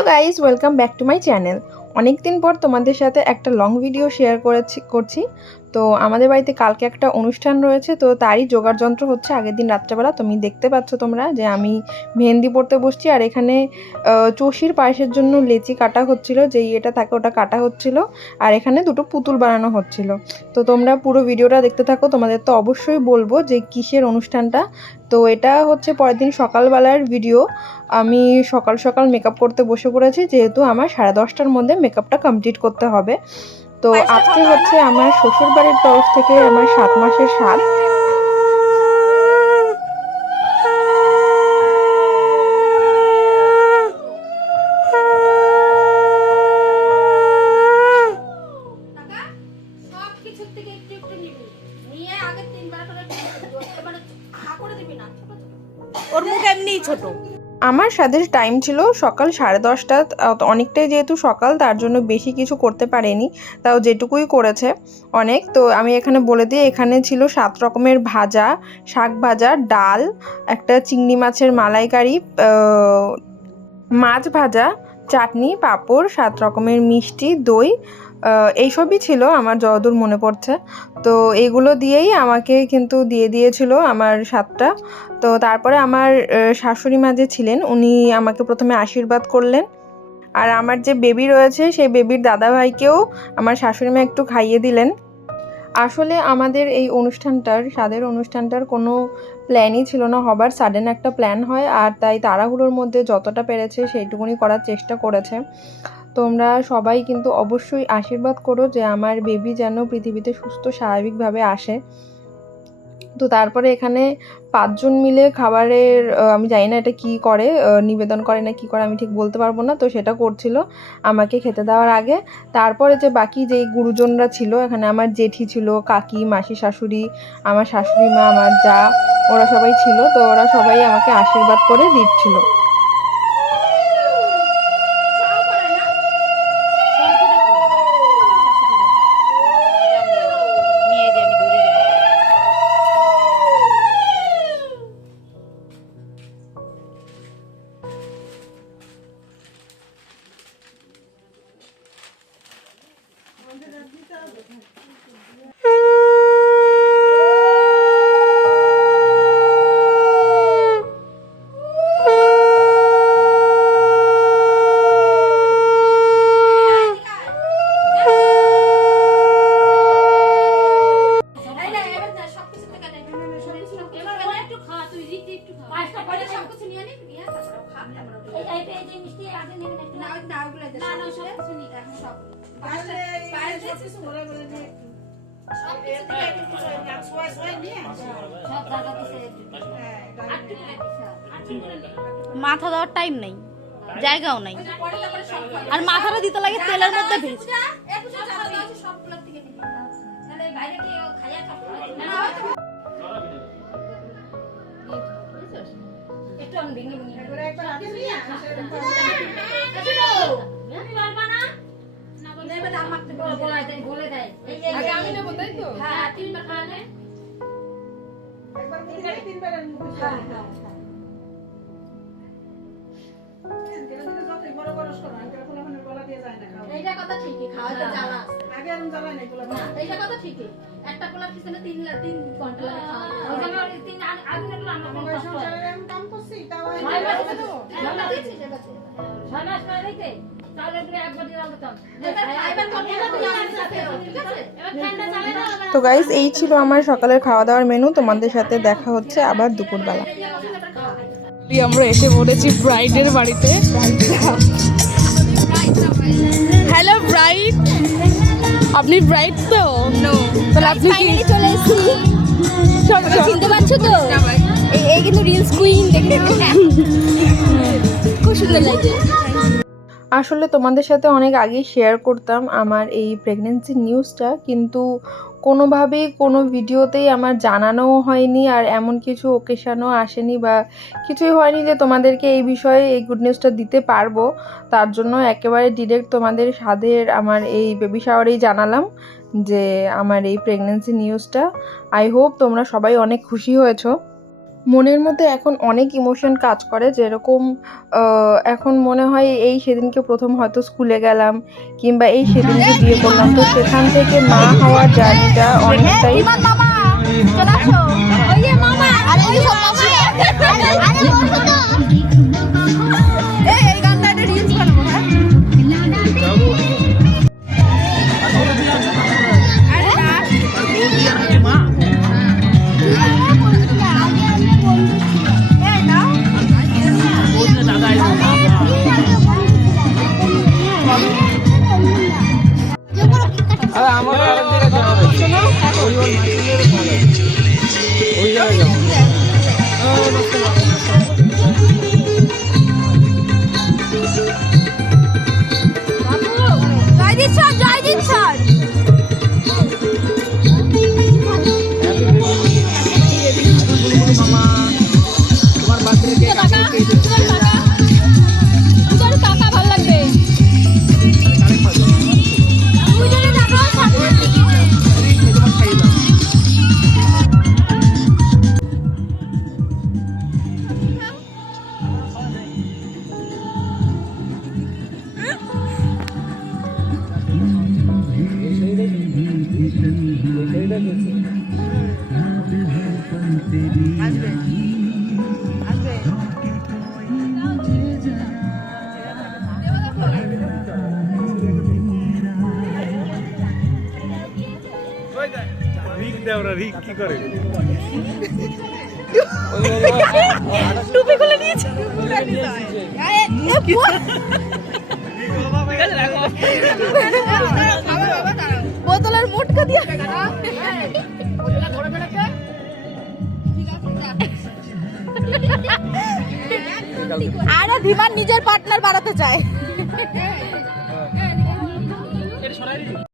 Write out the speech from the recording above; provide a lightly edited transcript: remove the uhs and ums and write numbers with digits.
Hello guys, welcome back to my channel. অনেক দিন পর তোমাদের সাথে একটা লং ভিডিও শেয়ার করছি। তো আমাদের বাড়িতে কালকে একটা অনুষ্ঠান রয়েছে, তো তারই জোগাড় যন্ত্র হচ্ছে। আগের দিন রাত্রেবেলা তুমি দেখতে পাচ্ছ তোমরা যে আমি মেহেন্দি পড়তে বসছি, আর এখানে চষির পায়েসের জন্য লেচি কাটা হচ্ছিল, যেই এটা থাকে ওটা কাটা হচ্ছিল, আর এখানে দুটো পুতুল বানানো হচ্ছিল। তো তোমরা পুরো ভিডিওটা দেখতে থাকো, তোমাদের তো অবশ্যই বলবো যে কিসের অনুষ্ঠানটা। তো এটা হচ্ছে পরের দিন সকালবেলার ভিডিও। আমি সকাল সকাল মেকআপ করতে বসে পড়েছি, যেহেতু আমার 10:30টার মধ্যে মেকআপটা কমপ্লিট করতে হবে। তো আজকে হচ্ছে আমার শ্বশুর বাড়ির তরফ থেকে আমার 7 মাসের স্বাদ। ওর মুখ এমনিই ছোট। আমার স্বাদের টাইম ছিল সকাল 10:30টা, অনেকটাই যেহেতু সকাল, তার জন্য বেশি কিছু করতে পারেনি, তাও যেটুকুই করেছে অনেক। তো আমি এখানে বলে দিই, এখানে ছিল 7 রকমের ভাজা, শাক ভাজা, ডাল, একটা চিংড়ি মাছের মালাইকারি, মাছ ভাজা, চাটনি, পাঁপড়, 7 রকমের মিষ্টি, দই, এইসবই ছিল আমার যতদূর মনে পড়ছে। তো এগুলো দিয়েই আমাকে কিন্তু দিয়ে দিয়েছিল আমার স্বাদটা। তো তারপরে আমার শাশুড়ি মা যে ছিলেন, উনি আমাকে প্রথমে আশীর্বাদ করলেন, আর আমার যে বেবি রয়েছে সেই বেবির দাদাভাইকেও আমার শাশুড়ি মা একটু খাইয়ে দিলেন। আসলে আমাদের এই স্বাদের অনুষ্ঠানটার কোনো প্ল্যানই ছিল না হবার, সাডেন একটা প্ল্যান হয়, আর তাই তাড়াহুড়োর মধ্যে যতটা পেরেছে সেইটুকুনি করার চেষ্টা করেছে। তোমরা সবাই কিন্তু অবশ্যই আশীর্বাদ করো যে আমার বেবি যেন পৃথিবীতে সুস্থ স্বাভাবিকভাবে আসে। তো তারপরে এখানে 5 জন মিলে খাবারের, আমি জানি না এটা কী করে, নিবেদন করে না কী করে আমি ঠিক বলতে পারবো না, তো সেটা করছিল আমাকে খেতে দেওয়ার আগে। তারপরে যে বাকি যেই গুরুজনরা ছিল, এখানে আমার জেঠি ছিল, কাকি, মাসি শাশুড়ি, আমার শাশুড়ি মা, আমার যা, ওরা সবাই ছিল। তো ওরা সবাই আমাকে আশীর্বাদ করে দিচ্ছিল। মাথা দেওয়ার টাইম নেই, জায়গাও নাই, আর মাথাটা দিতে লাগে তেলের মধ্যে ভেজে। এইটা কথা ঠিকই, খাওয়াতে জ্বালা আগে আমি জ্বালাই নাই গোলা না, এইটা কথা ঠিকই। একটা কোলার পিছনে 3 ঘন্টা লাগে খাওয়া। ওই জন্য 3 আগে না আমরা আমি কাম করছি তাও হয় না দিছি সেটা 6 মাস পরে দিতে তাহলে তুমি একবার দিয়ে আনতাম এটা খাইবার মনে না তুমি আমার সাথে ঠিক আছে। এবার ঠান্ডা চলে না। তো গাইস, এই ছিল আমার সকালের খাওয়া দাওয়ার মেনু। তোমাদের সাথে দেখা হচ্ছে আবার দুপুরবেলা। আমরা এসে পড়েছি ব্রাইডের বাড়িতে। হ্যালো ব্রাইড, আপনি ব্রাইড তো? নো, তাহলে আপনি কি চলে এসেছি? চিনতে পারছো তো? এই কিন্তু রিলস কুইন, দেখে খুব সুন্দর লাগে। আসলে তোমাদের সাথে অনেক আগেই শেয়ার করতাম আমার এই প্রেগনেন্সি নিউজটা, কিন্তু কোনোভাবেই কোনো ভিডিওতেই আমার জানানোও হয়নি, আর এমন কিছু ওকেশনও আসেনি বা কিছুই হয়নি যে তোমাদেরকে এই বিষয়ে এই গুড নিউজটা দিতে পারবো। তার জন্য একেবারে ডিরেক্ট তোমাদের সাথের আমার এই বেবি শাওয়ারেই জানালাম যে আমার এই প্রেগনেন্সি নিউজটা। আই হোপ তোমরা সবাই অনেক খুশি হয়েছো। মনের মধ্যে এখন অনেক ইমোশন কাজ করে, যেরকম এখন মনে হয় এই সেদিনকে প্রথম হয়তো স্কুলে গেলাম, কিংবা এই সেদিনকে বিয়ে করলাম। তো সেখান থেকে মা হওয়ার জার্নিটা অনেকটাই চলে আসো। ওই যে মামা, আরে এই সব মামা, আরে বসো তো। এই গানটা একটা রিলস বানাবো। হ্যাঁ জয়জিৎ স্যার, জয়জিৎ স্যার। কাকা ভালো লাগবে। কি করে টুপি খুলে নিয়েছে। বোতলের মুটকা দিয়ে আরে ধীমান নিজের পার্টনার বাড়াতে চায়।